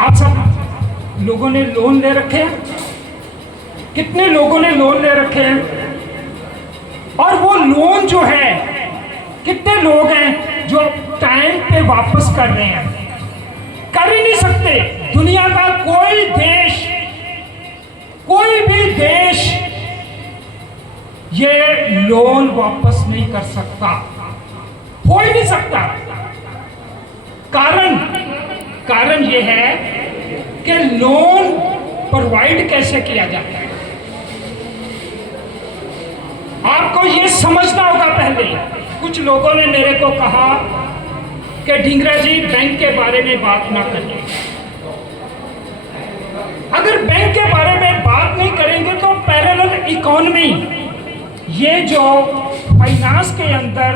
आप सब लोगों ने लोन ले रखे हैं, कितने लोगों ने लोन ले रखे हैं? और वो लोन जो है, कितने लोग हैं जो टाइम पे वापस कर रहे हैं? कर ही नहीं सकते। दुनिया का कोई देश, कोई भी देश ये लोन वापस नहीं कर सकता, हो ही नहीं सकता। कारण ये है कि लोन प्रोवाइड कैसे किया जाता है, आपको ये समझना होगा। पहले कुछ लोगों ने मेरे को कहा कि ढींगरा जी बैंक के बारे में बात ना करिए। अगर बैंक के बारे में बात नहीं करेंगे तो पैरेलल इकोनॉमी, ये जो फाइनेंस के अंदर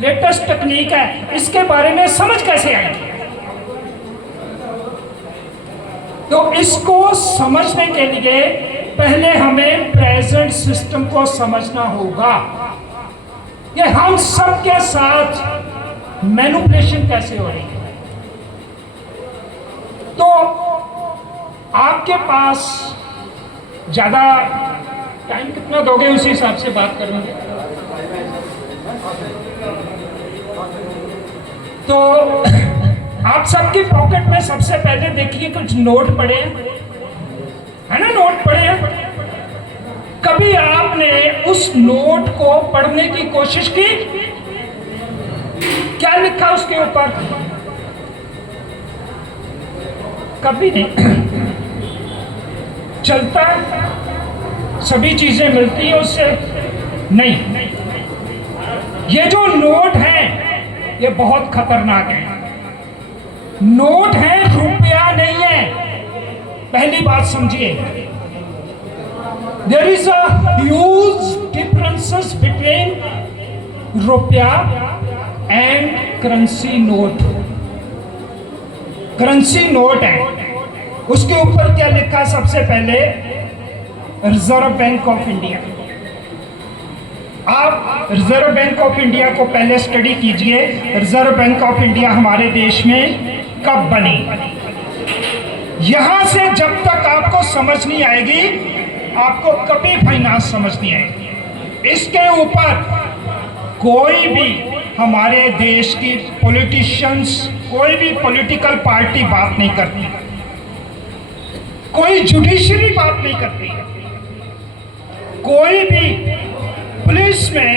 लेटेस्ट टेक्निक है, इसके बारे में समझ कैसे आएगी? तो इसको समझने के लिए पहले हमें प्रेजेंट सिस्टम को समझना होगा कि हम सबके साथ मैनिपुलेशन कैसे हो रही है। तो आपके पास ज्यादा टाइम कितना दोगे उसी हिसाब से बात करूंगे। तो आप सबकी पॉकेट में सबसे पहले देखिए कुछ नोट पड़े हैं, है ना? नोट पड़े हैं। कभी आपने उस नोट को पढ़ने की कोशिश की? क्या लिखा उसके ऊपर? कभी नहीं। चलता सभी चीजें मिलती है उससे? नहीं। ये जो नोट है ये बहुत खतरनाक है। नोट है, रुपया नहीं है। पहली बात समझिए, there is a huge differences between rupaya and currency note. Currency note है, उसके ऊपर क्या लिखा? सबसे पहले रिजर्व बैंक ऑफ इंडिया। आप रिजर्व बैंक ऑफ इंडिया को पहले स्टडी कीजिए। रिजर्व बैंक ऑफ इंडिया हमारे देश में कब बनी? यहां से जब तक आपको समझ नहीं आएगी, आपको कभी फाइनेंस समझ नहीं आएगी। इसके ऊपर कोई भी हमारे देश की पॉलिटिशियंस, कोई भी पॉलिटिकल पार्टी बात नहीं करती, कोई जुडिशरी बात नहीं करती, कोई भी पुलिस में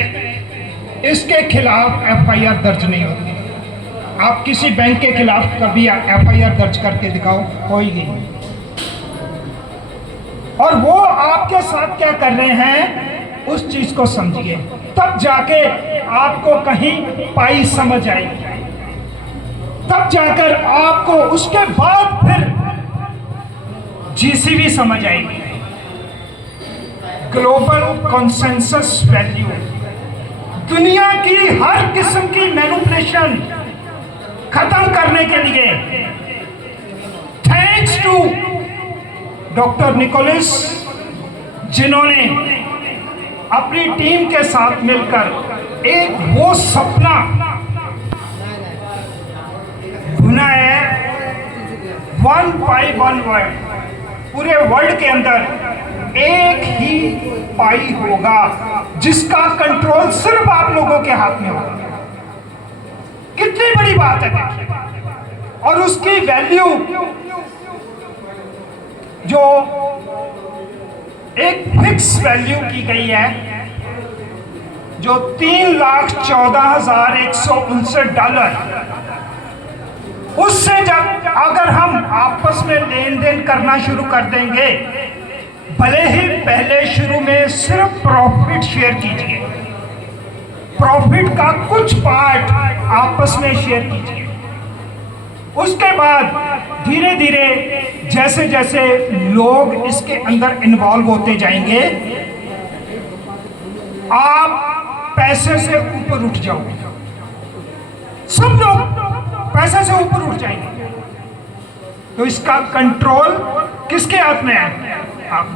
इसके खिलाफ एफआईआर दर्ज नहीं होती। आप किसी बैंक के खिलाफ कभी एफआईआर दर्ज करके दिखाओ, होगी। और वो आपके साथ क्या कर रहे हैं उस चीज को समझिए, तब जाके आपको कहीं पाई समझ आएगी, तब जाकर आपको उसके बाद फिर जीसीबी समझ आएगी। ग्लोबल कॉन्सेंसस वैल्यू, दुनिया की हर किस्म की मैनिपुलेशन खत्म करने के लिए थैंक्स टू डॉक्टर निकोलस, जिन्होंने अपनी टीम के साथ मिलकर एक वो सपना बुना है, 1 by 1 वर्ल्ड, पूरे वर्ल्ड के अंदर एक ही पाई होगा जिसका कंट्रोल सिर्फ आप लोगों के हाथ में होगा। कितनी बड़ी बात है देखिए। और उसकी वैल्यू जो एक फिक्स वैल्यू की गई है, जो $3,14,159, उससे जब अगर हम आपस में लेन देन करना शुरू कर देंगे, भले ही पहले शुरू में सिर्फ प्रॉफिट शेयर कीजिए, प्रॉफिट का कुछ पार्ट आपस में शेयर कीजिए, उसके बाद धीरे धीरे जैसे जैसे लोग इसके अंदर इन्वॉल्व होते जाएंगे, आप पैसे से ऊपर उठ जाओगे। सब लोग पैसे से ऊपर उठ जाएंगे। तो इसका कंट्रोल किसके हाथ में है? आप